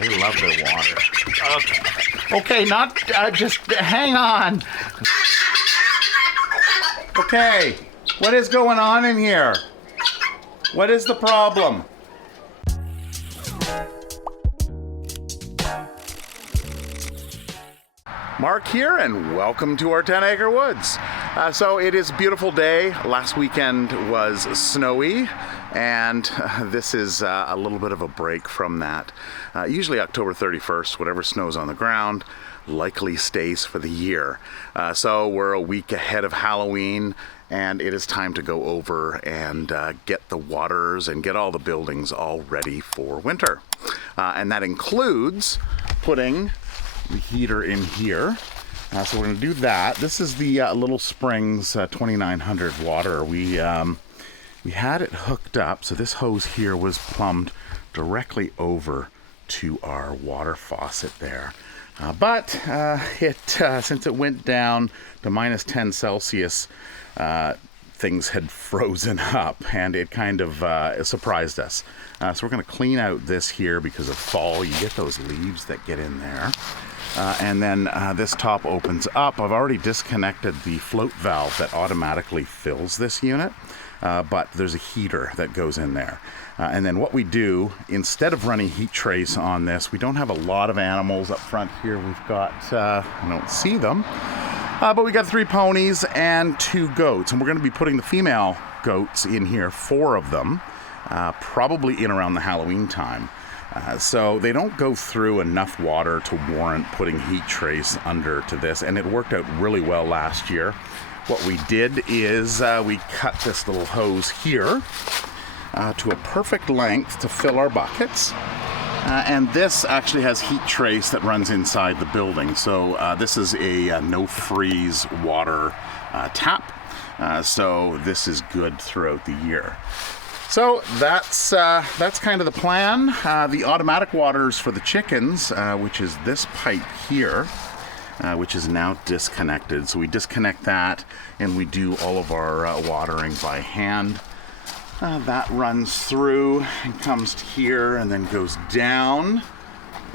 They love their water. Okay, not just hang on. Okay, what is going on in here? What is the problem? Mark here, and welcome to our 10-acre woods. So it is a beautiful day. Last weekend was snowy, and this is a little bit of a break from that. Usually October 31st, whatever snows on the ground likely stays for the year. So we're a week ahead of Halloween, and it is time to go over and get the waters and get all the buildings all ready for winter. And that includes putting the heater in here. So we're going to do that. This is the Lil'Sping's 2900 water. We had it hooked up, so this hose here was plumbed directly over to our water faucet there. But since it went down to minus 10 Celsius, things had frozen up, and it kind of surprised us. So we're going to clean out this here because of fall. You get those leaves that get in there. And then this top opens up. I've already disconnected the float valve that automatically fills this unit, but there's a heater that goes in there. And then what we do, instead of running heat trace on this, we don't have a lot of animals up front here. We've got, I don't see them, but we got 3 ponies and 2 goats. And we're going to be putting the female goats in here, 4 of them, probably in around the Halloween time. So they don't go through enough water to warrant putting heat trace under to this, and it worked out really well last year. What we did is we cut this little hose here to a perfect length to fill our buckets, and this actually has heat trace that runs inside the building. So this is a no-freeze water tap, so this is good throughout the year. So that's kind of the plan. The automatic waters for the chickens, which is this pipe here, which is now disconnected. So we disconnect that, and we do all of our watering by hand. That runs through and comes to here, and then goes down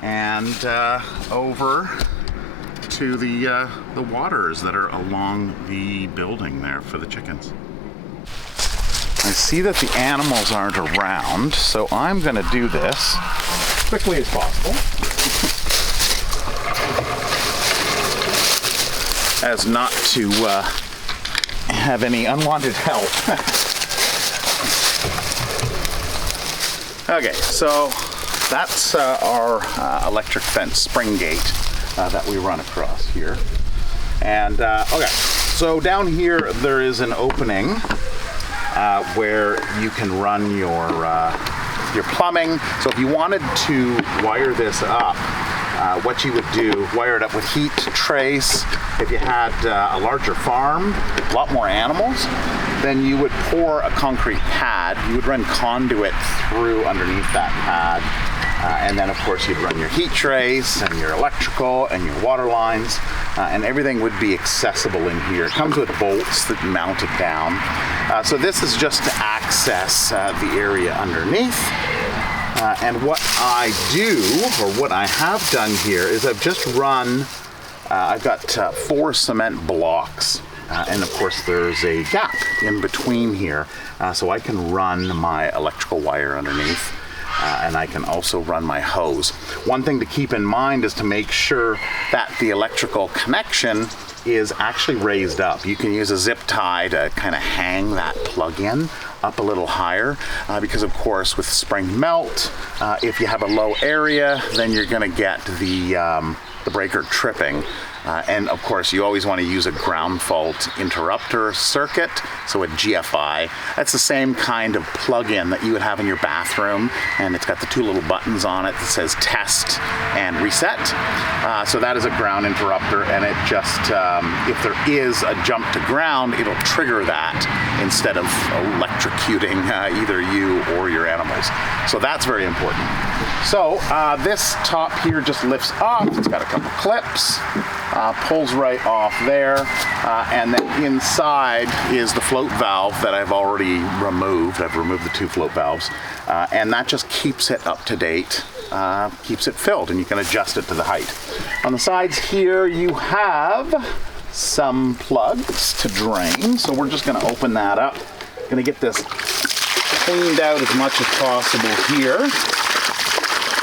and over to the waters that are along the building there for the chickens. I see that the animals aren't around, so I'm going to do this quickly as possible, as not to have any unwanted help. Okay, so that's our electric fence spring gate that we run across here. And okay, so down here there is an opening where you can run your plumbing. So if you wanted to wire this up, what you would do, wire it up with heat trace. If you had a larger farm, a lot more animals, then you would pour a concrete pad. You would run conduit through underneath that pad. And then of course you'd run your heat trace and your electrical and your water lines, and everything would be accessible in here. It comes with bolts that mount it down. So this is just to access the area underneath. And what I do, or what I have done here, is I've just run, I've got 4 cement blocks. And of course there's a gap in between here, so I can run my electrical wire underneath. And I can also run my hose. One thing to keep in mind is to make sure that the electrical connection is actually raised up. You can use a zip tie to kind of hang that plug in up a little higher, because of course with spring melt, if you have a low area, then you're going to get the breaker tripping. And of course you always want to use a ground fault interrupter circuit, so a GFI. That's the same kind of plug-in that you would have in your bathroom, and it's got the 2 little buttons on it that says test and reset. So that is a ground interrupter, and it just, if there is a jump to ground, it'll trigger that instead of electrocuting either you or your animals. So that's very important. So this top here just lifts up. It's got a couple clips. Pulls right off there, and then inside is the float valve that I've already removed. I've removed the 2 float valves, and that just keeps it up to date keeps it filled, and you can adjust it to the height. On the sides here you have some plugs to drain, so we're just going to open that up. Going to get this cleaned out as much as possible here.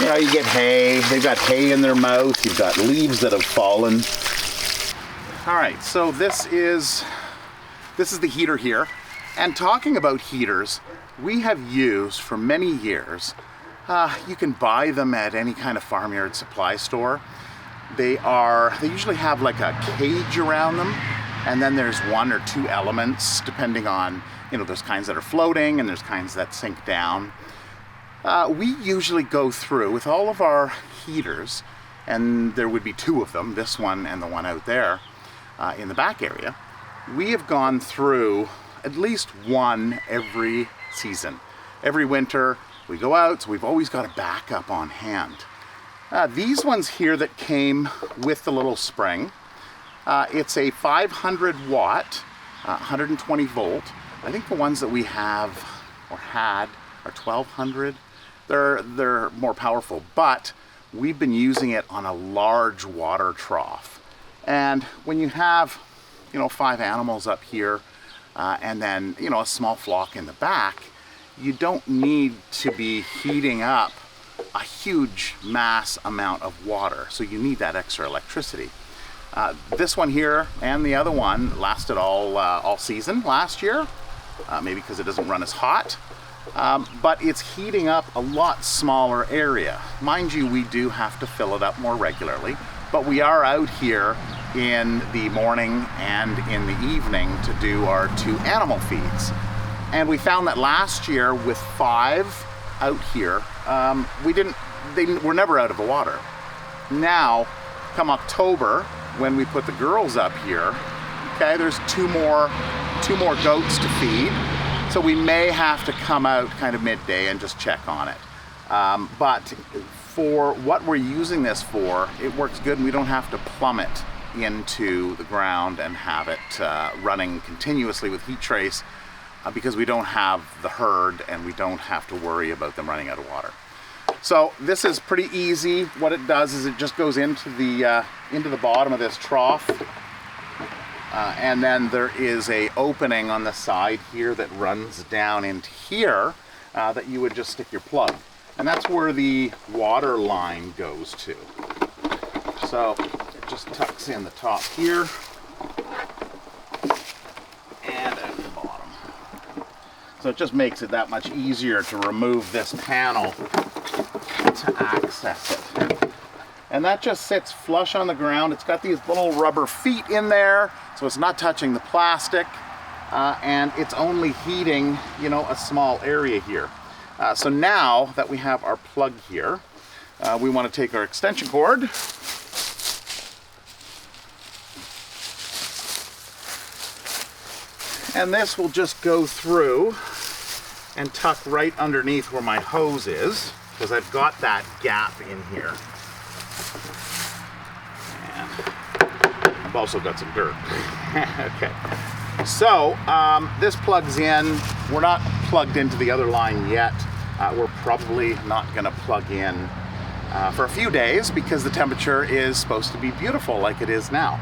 You know, you get hay, they've got hay in their mouth, you've got leaves that have fallen. All right, so this is the heater here. And talking about heaters, we have used for many years, you can buy them at any kind of farmyard supply store. They usually have like a cage around them, and then there's one or two elements depending on, you know, there's kinds that are floating and there's kinds that sink down. We usually go through with all of our heaters, and there would be two of them, this one and the one out there in the back area. We have gone through at least one every season. Every winter we go out, so we've always got a backup on hand. These ones here that came with the Lil'Sping, it's a 500 watt, 120 volt. I think the ones that we have or had are 1200. They're more powerful, but we've been using it on a large water trough. And when you have, you know, 5 animals up here, and then, you know, a small flock in the back, you don't need to be heating up a huge mass amount of water, so you need that extra electricity. This one here and the other one lasted all season last year, maybe because it doesn't run as hot, but it's heating up a lot smaller area. Mind you, we do have to fill it up more regularly, but we are out here in the morning and in the evening to do our 2 animal feeds. And we found that last year with 5 out here, they were never out of the water. Now, come October, when we put the girls up here, okay, there's two more goats to feed, so we may have to come out kind of midday and just check on it. But for what we're using this for, it works good, and we don't have to plumb it into the ground and have it running continuously with heat trace, because we don't have the herd and we don't have to worry about them running out of water. So this is pretty easy. What it does is it just goes into the bottom of this trough, and then there is a opening on the side here that runs down into here that you would just stick your plug, and that's where the water line goes to. So it just tucks in the top here and at the bottom. So it just makes it that much easier to remove this panel to access it. And that just sits flush on the ground. It's got these little rubber feet in there, so it's not touching the plastic, and it's only heating, you know, a small area here. So now that we have our plug here, we want to take our extension cord and this will just go through and tuck right underneath where my hose is, because I've got that gap in here. And I've also got some dirt. Okay. So this plugs in. We're not plugged into the other line yet. We're probably not going to plug in for a few days because the temperature is supposed to be beautiful like it is now.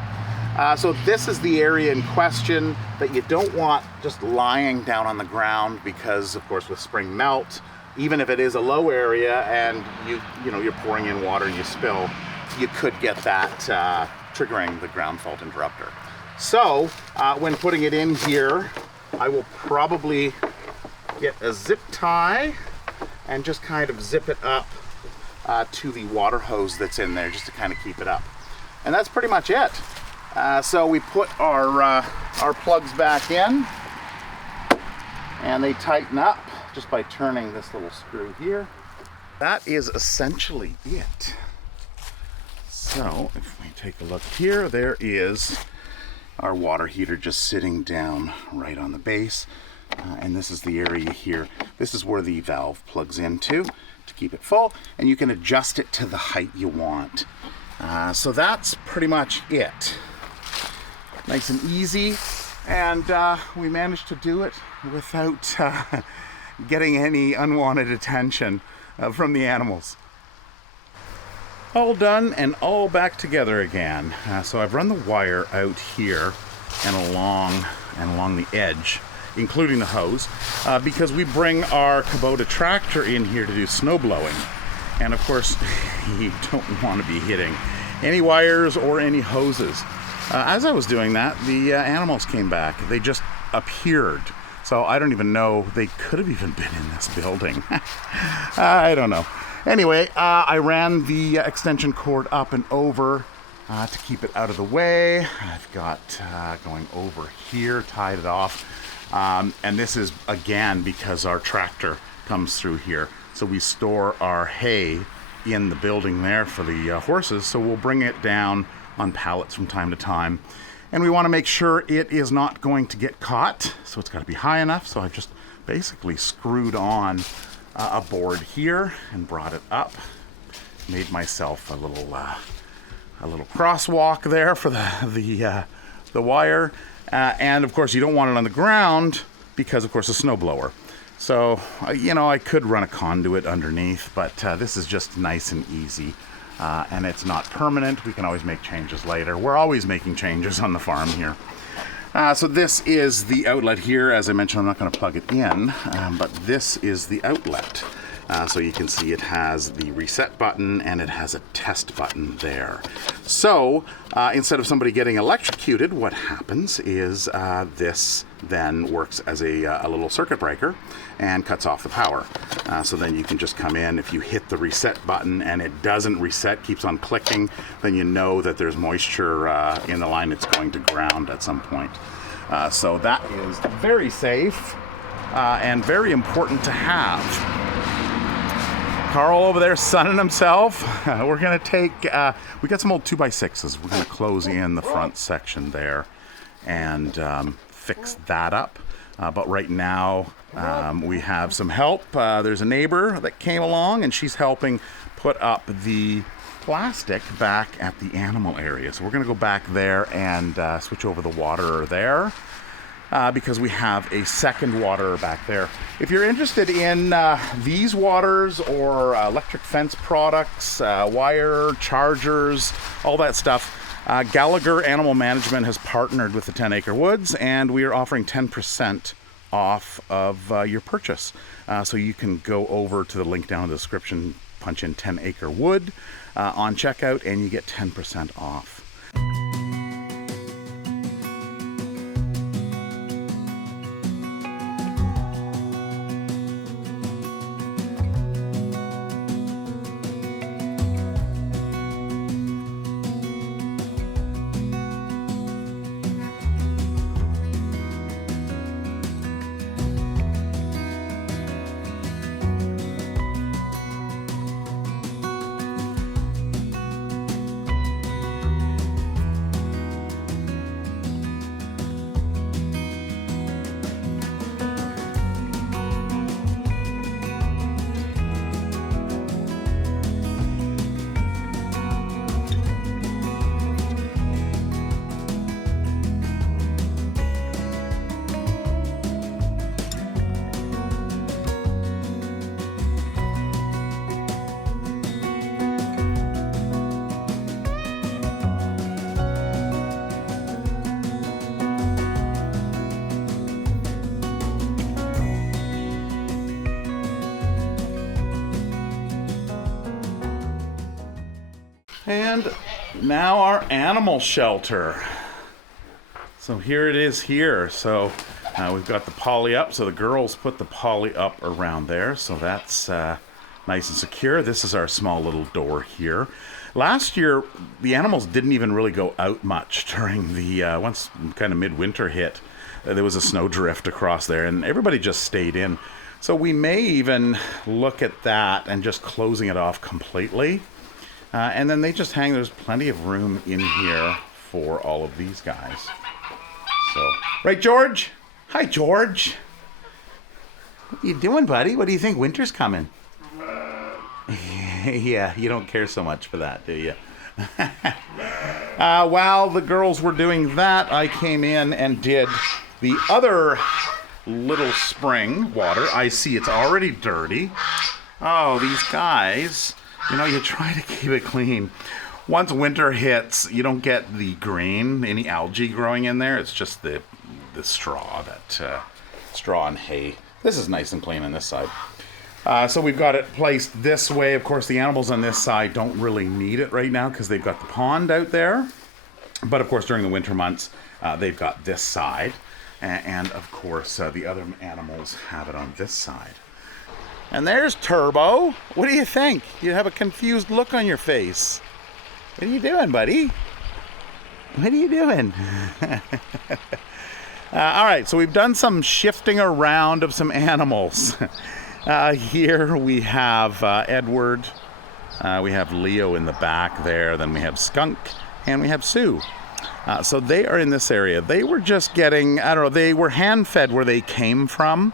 So this is the area in question that you don't want just lying down on the ground, because of course with spring melt, even if it is a low area and you're pouring in water and you spill, you could get that triggering the ground fault interrupter. So when putting it in here, I will probably get a zip tie and just kind of zip it up to the water hose that's in there, just to kind of keep it up. And that's pretty much it. So we put our plugs back in, and they tighten up just by turning this little screw here. That is essentially it. So if we take a look here, there is our water heater just sitting down right on the base. And this is the area here. This is where the valve plugs into to keep it full, and you can adjust it to the height you want. So that's pretty much it. Nice and easy, and we managed to do it without getting any unwanted attention from the animals. all done and all back together again. So I've run the wire out here and along the edge, including the hose, because we bring our Kubota tractor in here to do snow blowing. And of course, you don't want to be hitting any wires or any hoses. As I was doing that, the animals came back. They just appeared. So I don't even know, they could have even been in this building. I don't know. Anyway, I ran the extension cord up and over to keep it out of the way. I've got going over here, tied it off. And this is, again, because our tractor comes through here. So we store our hay in the building there for the horses. So we'll bring it down on pallets from time to time. And we want to make sure it is not going to get caught. So it's got to be high enough. So I've just basically screwed on a board here and brought it up. Made myself a little crosswalk there for the wire. And of course you don't want it on the ground because of course a snowblower. So, I could run a conduit underneath, but this is just nice and easy. And it's not permanent. We can always make changes later. We're always making changes on the farm here. So this is the outlet here. As I mentioned, I'm not going to plug it in, but this is the outlet. So you can see it has the reset button and it has a test button there. So instead of somebody getting electrocuted, what happens is this then works as a little circuit breaker and cuts off the power. So then you can just come in. If you hit the reset button and it doesn't reset, keeps on clicking, then you know that there's moisture in the line. It's going to ground at some point. So that is very safe and very important to have. Carl over there sunning himself. We're gonna take, we got some old 2x6s. We're gonna close in the front section there and fix that up. But right now we have some help. There's a neighbor that came along and she's helping put up the plastic back at the animal area. So we're gonna go back there and switch over the waterer there. Because we have a second waterer back there. If you're interested in these waters or electric fence products, wire, chargers, all that stuff, Gallagher Animal Management has partnered with the 10 Acre Woods and we are offering 10% off of your purchase. So you can go over to the link down in the description, punch in 10 Acre Wood on checkout and you get 10% off. And now our animal shelter. So here it is here. So we've got the poly up. So the girls put the poly up around there. So that's nice and secure. This is our small little door here. Last year, the animals didn't even really go out much during the, once kind of midwinter hit, there was a snow drift across there and everybody just stayed in. So we may even look at that and just closing it off completely. And then they just hang, there's plenty of room in here for all of these guys. So, right, George? Hi, George. What are you doing, buddy? What do you think? Winter's coming. Yeah, you don't care so much for that, do you? While the girls were doing that, I came in and did the other Lil'Sping water. I see it's already dirty. Oh, these guys You know, you try to keep it clean. Once winter hits, you don't get the green, any algae growing in there. It's just the straw, straw and hay. This is nice and clean on this side. So we've got it placed this way. Of course, the animals on this side don't really need it right now because they've got the pond out there. But of course, during the winter months, they've got this side. And of course, the other animals have it on this side. And there's Turbo. What do you think? You have a confused look on your face. What are you doing, buddy? What are you doing? All right, so we've done some shifting around of some animals. Here we have Edward. We have Leo in the back there. Then we have Skunk. And we have Sue. So they are in this area. They were just getting, I don't know, they were hand-fed where they came from.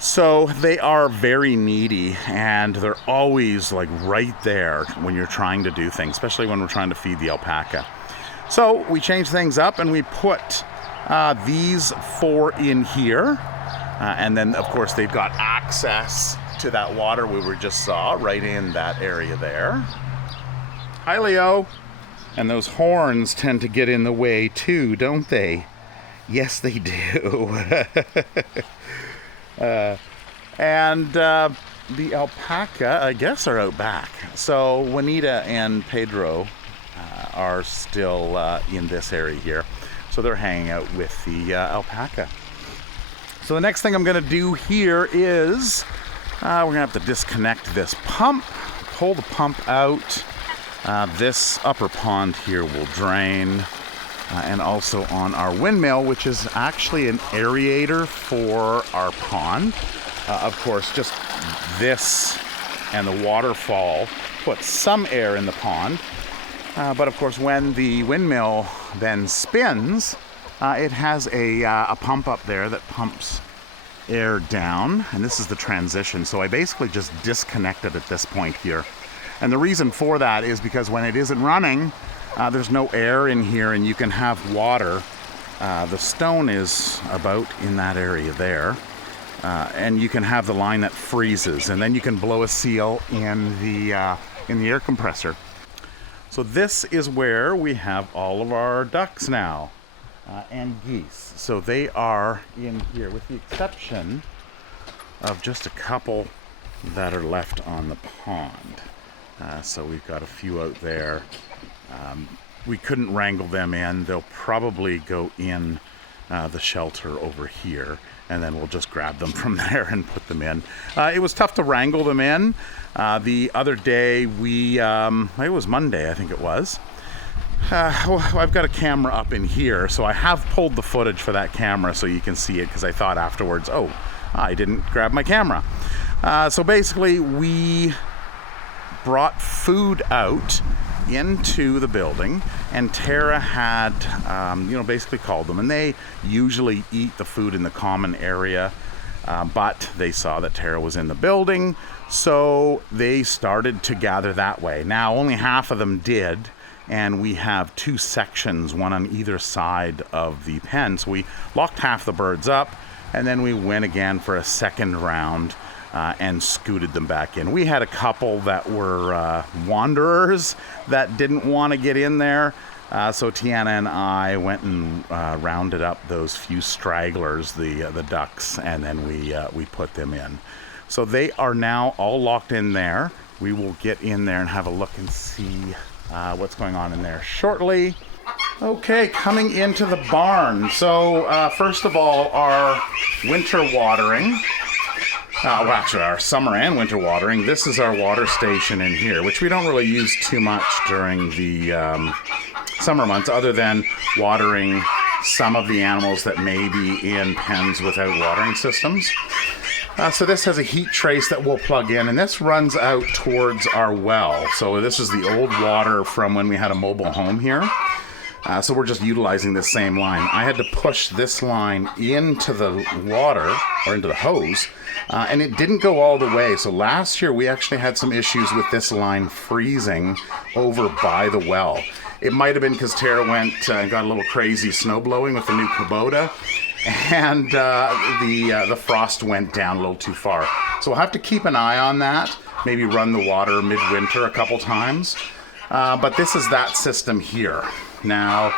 So they are very needy, and they're always like right there when you're trying to do things, especially when we're trying to feed the alpaca. So we changed things up and we put these 4 in here. And then, of course, they've got access to that water we were just saw right in that area there. Hi, Leo. And those horns tend to get in the way too, don't they? Yes, they do. And the alpaca, I guess, are out back. So Juanita and Pedro are still in this area here. So they're hanging out with the alpaca. So the next thing I'm going to do here is we're going to have to disconnect this pump, pull the pump out. This upper pond here will drain. And also on our windmill, which is actually an aerator for our pond. Of course, just this and the waterfall puts some air in the pond. But of course, when the windmill then spins, it has a pump up there that pumps air down. And this is the transition. So I basically just disconnected at this point here. And the reason for that is because when it isn't running, there's no air in here and you can have water. The stone is about in that area there. And you can have the line that freezes, and then you can blow a seal in the air compressor. So this is where we have all of our ducks now, and geese. So they are in here, with the exception of just a couple that are left on the pond. So we've got a few out there. We couldn't wrangle them in. They'll probably go in the shelter over here, and then we'll just grab them from there and put them in. It was tough to wrangle them in. The other day, it was Monday, I think it was. I've got a camera up in here, so I have pulled the footage for that camera so you can see it, because I thought afterwards, oh, I didn't grab my camera. So basically, we brought food out into the building, and Tara had basically called them, and they usually eat the food in the common area, but they saw that Tara was in the building, so they started to gather that way. Now only half of them did, and we have 2 sections, one on either side of the pen, so we locked half the birds up, and then we went again for a second round and scooted them back in. We had a couple that were wanderers that didn't want to get in there, so Tiana and I went and rounded up those few stragglers, the ducks, and then we put them in. So they are now all locked in there. We will get in there and have a look and see what's going on in there shortly. Okay, coming into the barn. So first of all, our winter watering. Actually, our summer and winter watering. This is our water station in here, which we don't really use too much during the summer months, other than watering some of the animals that may be in pens without watering systems. So this has a heat trace that we'll plug in, and this runs out towards our well. So this is the old water from when we had a mobile home here. So we're just utilizing this same line. I had to push this line into the water, or into the hose, and it didn't go all the way. So last year we actually had some issues with this line freezing over by the well. It might have been because Tara went and got a little crazy snow blowing with the new Kubota, and the frost went down a little too far. So we'll have to keep an eye on that. maybe run the water midwinter a couple times. But this is that system here. Now,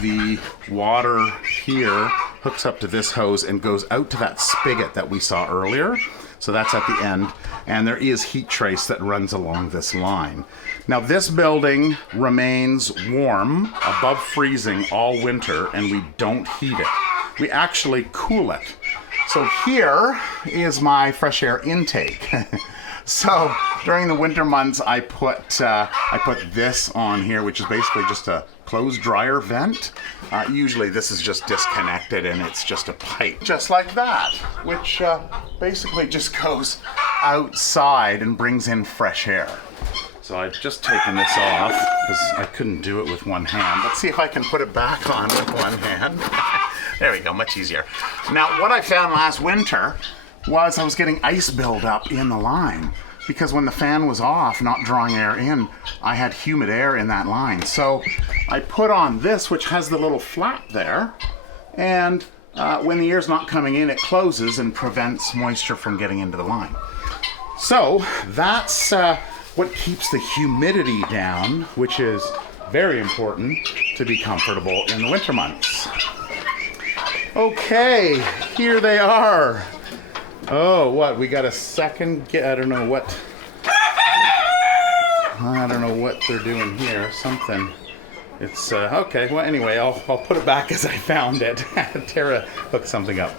the water here hooks up to this hose and goes out to that spigot that we saw earlier. So that's at the end, and there is heat trace that runs along this line. Now this building remains warm, above freezing all winter, and we don't heat it. We actually cool it. So here is my fresh air intake. So during the winter months, I put this on here, which is basically just a closed dryer vent. Usually this is just disconnected and it's just a pipe, just like that, which basically just goes outside and brings in fresh air. So I've just taken this off because I couldn't do it with one hand. Let's see if I can put it back on with one hand. There we go, much easier. Now what I found last winter was I was getting ice buildup in the line because when the fan was off, not drawing air in, I had humid air in that line. So I put on this, which has the little flap there, and when the air's not coming in, it closes and prevents moisture from getting into the line. So that's what keeps the humidity down, which is very important to be comfortable in the winter months. Okay, here they are. Oh, what? We got a second? I don't know what they're doing here. Something. It's okay. Well, anyway, I'll put it back as I found it. Tara hooked something up.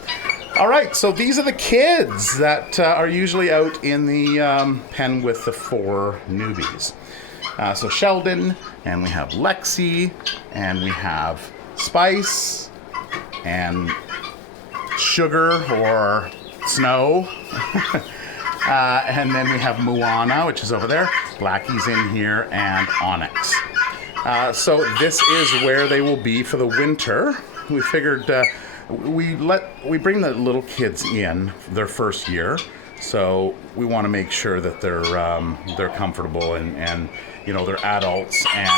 All right. So these are the kids that are usually out in the pen with the 4 newbies. So Sheldon, and we have Lexi, and we have Spice, and Sugar or Snow, and then we have Moana, which is over there. Blackie's in here, and Onyx. So this is where they will be for the winter. We figured we bring the little kids in their first year, so we want to make sure that they're comfortable and you know they're adults and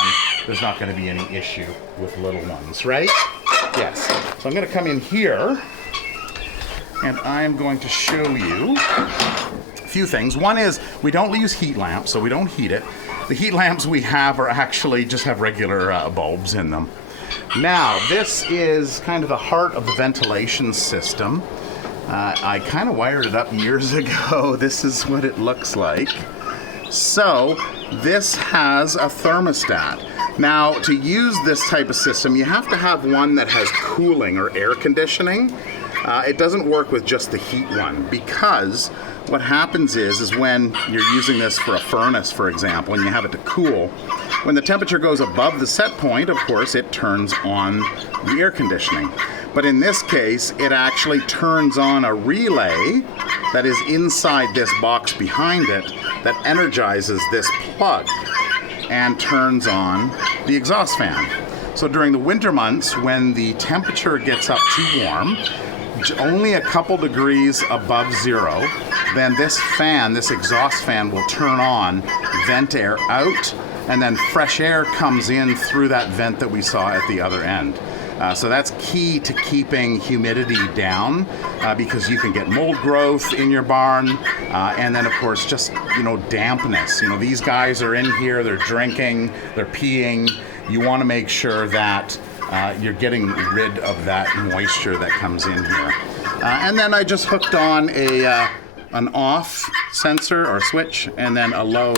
there's not going to be any issue with little ones, right? Yes. So I'm going to come in here. And I am going to show you a few things. One is we don't use heat lamps, so we don't heat it. The heat lamps we have are actually just have regular bulbs in them. Now, this is kind of the heart of the ventilation system. I kind of wired it up years ago. This is what it looks like. So, this has a thermostat. Now, to use this type of system, you have to have one that has cooling or air conditioning. It doesn't work with just the heat one because what happens is when you're using this for a furnace, for example, and you have it to cool, when the temperature goes above the set point, of course, it turns on the air conditioning. But in this case, it actually turns on a relay that is inside this box behind it that energizes this plug and turns on the exhaust fan. So during the winter months, when the temperature gets up too warm, only a couple degrees above zero, then this fan, this exhaust fan, will turn on, vent air out, and then fresh air comes in through that vent that we saw at the other end. So that's key to keeping humidity down because you can get mold growth in your barn, and then of course just dampness. These guys are in here, they're drinking, they're peeing. You want to make sure that you're getting rid of that moisture that comes in here. And then I just hooked on an off sensor or switch, and then a low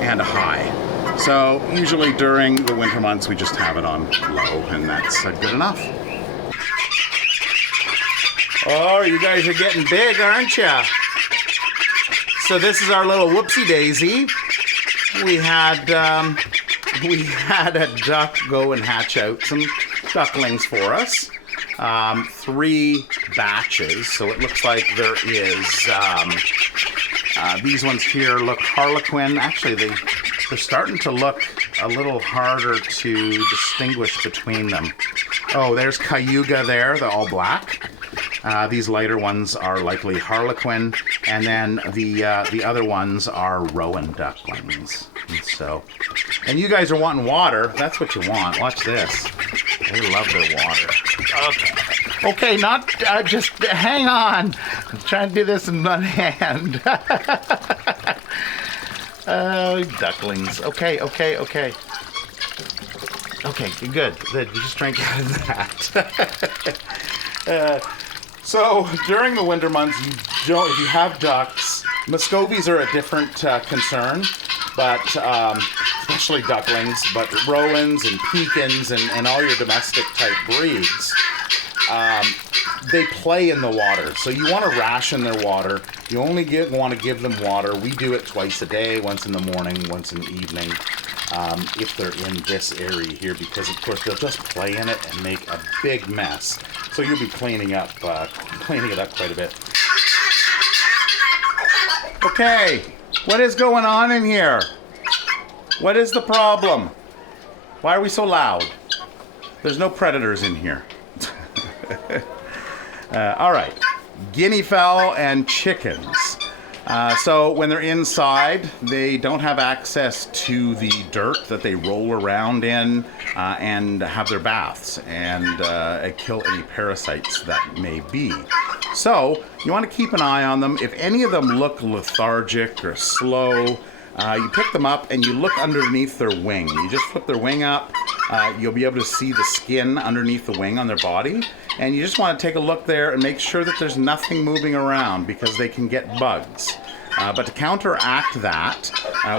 and a high. So usually during the winter months we just have it on low, and that's good enough. Oh, you guys are getting big, aren't you? So this is our little whoopsie daisy. We had a duck go and hatch out some ducklings for us. 3 batches, so it looks like there is these ones here look Harlequin. Actually, they're starting to look a little harder to distinguish between them. Oh, there's Cayuga there, the all black. These lighter ones are likely Harlequin, and then the other ones are Rowan ducklings. And you guys are wanting water. That's what you want. Watch this. They love their water. Okay, not just hang on. I'm trying to do this in one hand. Ducklings. Okay. Okay, good. You just drank out of that. So during the winter months, if you have ducks, Muscovies are a different concern, but especially ducklings, but Rowans and Pekins and all your domestic type breeds, they play in the water. So you want to ration their water. You only want to give them water. We do it twice a day, once in the morning, once in the evening, if they're in this area here, because of course they'll just play in it and make a big mess. So you'll be cleaning it up quite a bit. Okay, what is going on in here? What is the problem? Why are we so loud? There's no predators in here. All right, guinea fowl and chickens. So when they're inside, they don't have access to the dirt that they roll around in and have their baths and kill any parasites that may be. So you want to keep an eye on them. If any of them look lethargic or slow, you pick them up and you look underneath their wing. You just flip their wing up. You'll be able to see the skin underneath the wing on their body. And you just want to take a look there and make sure that there's nothing moving around because they can get bugs. But to counteract that,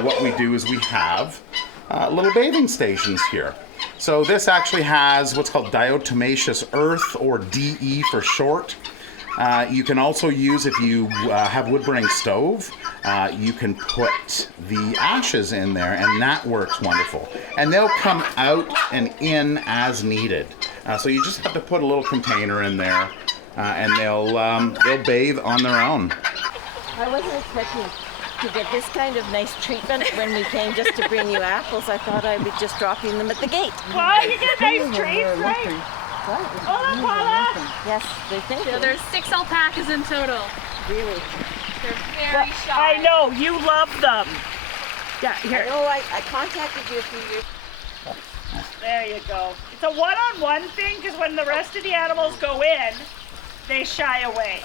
what we do is we have little bathing stations here. So this actually has what's called diatomaceous earth, or DE for short. You can also use, if you have wood burning stove, you can put the ashes in there, and that works wonderful. And they'll come out and in as needed. So you just have to put a little container in there, and they'll bathe on their own. I wasn't expecting to get this kind of nice treatment when we came just to bring you apples. I thought I would just drop them at the gate. Well, you get nice treats, right? Hola, Paula! Yes, they think So there's 6 alpacas in total. really. They're very shy. I know, you love them. Yeah, here. No, I contacted you a few years. There you go. It's a one-on-one thing, because when the rest of the animals go in, they shy away.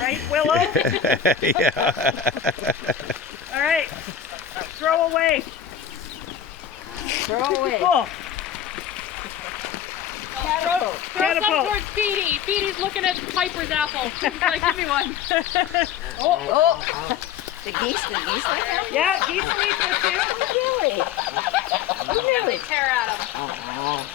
Right, Willow? Yeah. All right. Throw away. Throw away. Cool. Catapult. Throw some Catapult. towards Petey. Petey's looking at Piper's apple. He's like, give me one. Oh, the geese like that? Yeah, geese will eat this too. Really? They tear at him.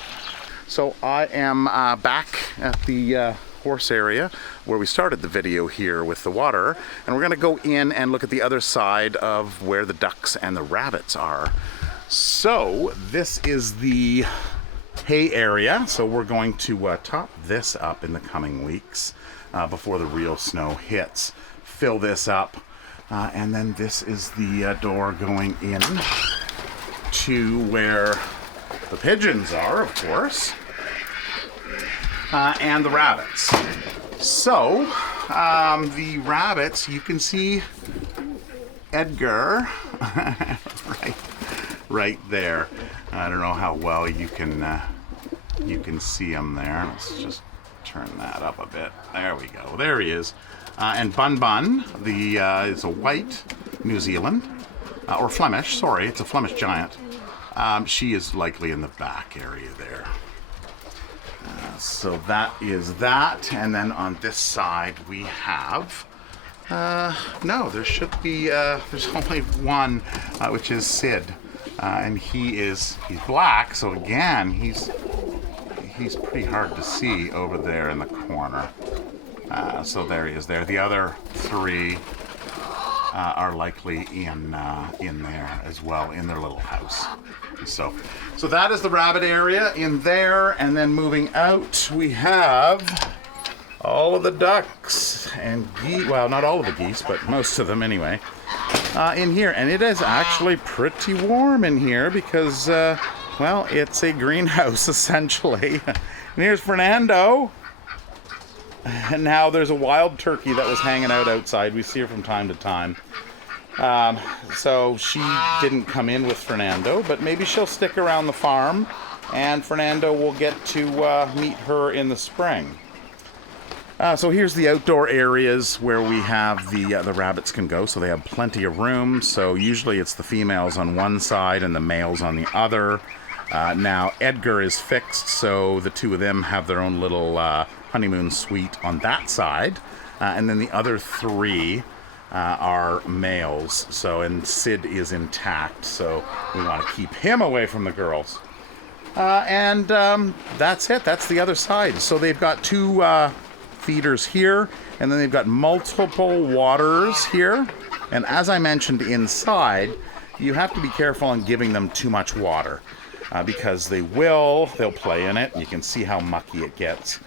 So I am back at the horse area where we started the video here with the water, and we're going to go in and look at the other side of where the ducks and the rabbits are. So this is the hay area, so we're going to top this up in the coming weeks before the real snow hits. Fill this up, and then this is the door going in to where the pigeons are, of course, and the rabbits. So the rabbits, you can see Edgar right there. I don't know how well you can see him there. Let's just turn that up a bit. There we go. There he is. And Bun Bun, is a white New Zealand, or Flemish. Sorry, it's a Flemish giant. She is likely in the back area there. So that is that. And then on this side we have. No, there should be. There's only one, which is Sid. And he's black, so again he's pretty hard to see over there in the corner. So there he is there. The other three are likely in there as well, in their little house. So that is the rabbit area in there, and then moving out we have all of the ducks and geese. Well, not all of the geese, but most of them anyway. In here, and it is actually pretty warm in here because, well, it's a greenhouse essentially. And here's Fernando. And now there's a wild turkey that was hanging out outside. We see her from time to time. So she didn't come in with Fernando, but maybe she'll stick around the farm, and Fernando will get to meet her in the spring. So here's the outdoor areas where we have the rabbits can go. So they have plenty of room. So usually it's the females on one side and the males on the other. Now Edgar is fixed, so the two of them have their own little honeymoon suite on that side. And then the other three are males. So, and Sid is intact, so we want to keep him away from the girls. And that's it. That's the other side. So they've got two feeders here, and then they've got multiple waters here. And as I mentioned inside, you have to be careful on giving them too much water because they'll play in it. And you can see how mucky it gets.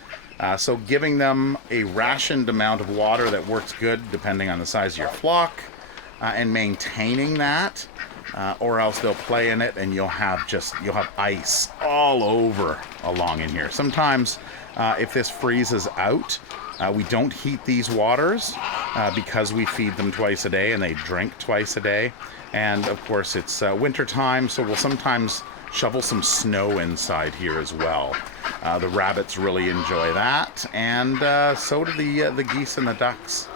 So giving them a rationed amount of water that works good depending on the size of your flock and maintaining that, or else they'll play in it and you'll have ice all over along in here. Sometimes if this freezes out, we don't heat these waters because we feed them twice a day and they drink twice a day. And of course it's winter time, so we'll sometimes shovel some snow inside here as well. The rabbits really enjoy that, and so do the geese and the ducks.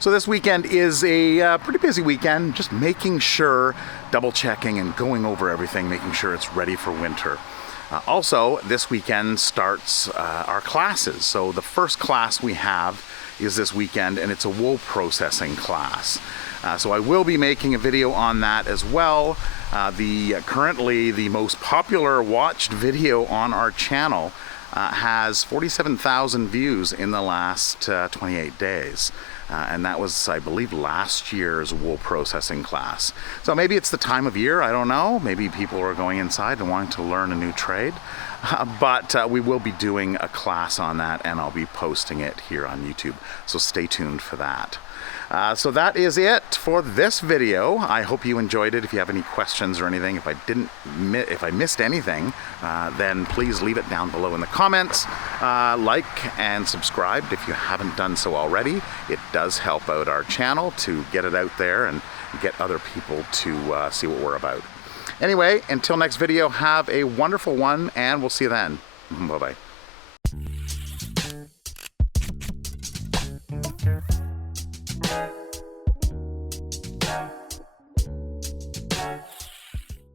So this weekend is a pretty busy weekend, just making sure, double checking and going over everything, making sure it's ready for winter. Also, this weekend starts our classes. So the first class we have is this weekend, and it's a wool processing class. So I will be making a video on that as well. Currently the most popular watched video on our channel has 47,000 views in the last 28 days. And that was, I believe, last year's wool processing class. So maybe it's the time of year, I don't know. Maybe people are going inside and wanting to learn a new trade. But we will be doing a class on that, and I'll be posting it here on YouTube. So stay tuned for that. So that is it for this video. I hope you enjoyed it. If you have any questions or anything, if I missed anything, then please leave it down below in the comments. Like and subscribe if you haven't done so already. It does help out our channel to get it out there and get other people to see what we're about. Anyway, until next video, have a wonderful one, and we'll see you then. Bye-bye.